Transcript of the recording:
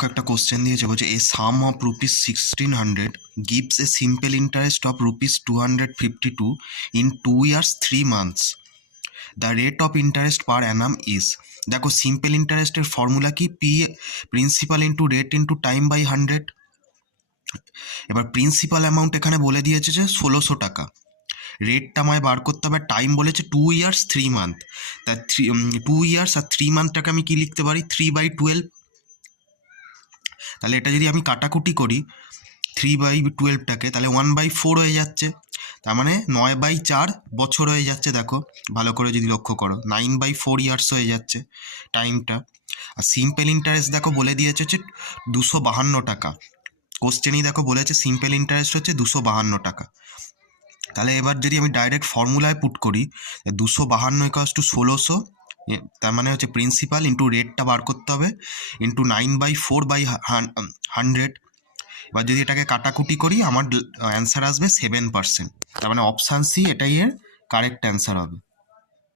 দেখো একটা কোশ্চেন দিয়েছে, বলছে a sum of rupees 1600 gives a simple interest of rupees 252 in 2 years 3 months. The rate of interest per annum is. দেখো simple ইন্টারেস্টের formula কি? P principal into rate into time by 100। এবার principal amount এখানে বলে দিয়েছে যে 1600 টাকা। রেটটা আমায় বার করতে হবে, টাইম বলেছে 2 years 3 month। তা 2 years আর 3 মান্থটাকে আমি কি লিখতে পারি? 3/12। তাহলে এটা যদি আমি কাটাকুটি করি 3/12টাকে, তাহলে 1/4 হয়ে যাচ্ছে। তার মানে 9/4 বছর হয়ে যাচ্ছে। দেখো ভালো করে যদি লক্ষ্য করো, 9/4 ইয়ার্স হয়ে যাচ্ছে টাইমটা। আর সিম্পল ইন্টারেস্ট দেখো বলে দিয়েছে হচ্ছে 252 টাকা। কোশ্চেনই দেখো বলেছে সিম্পল ইন্টারেস্ট হচ্ছে 252 টাকা। তাহলে এবার যদি আমি ডাইরেক্ট ফর্মুলায় পুট করি 252 = 1600, তার মানে হচ্ছে প্রিন্সিপাল ইন্টু রেটটা বার করতে হবে ইন্টু 9/4/100। এবার যদি এটাকে কাটাকুটি করি আমার অ্যান্সার আসবে 7%। তার মানে অপশান সি এটাই এর কারেক্ট অ্যান্সার হবে।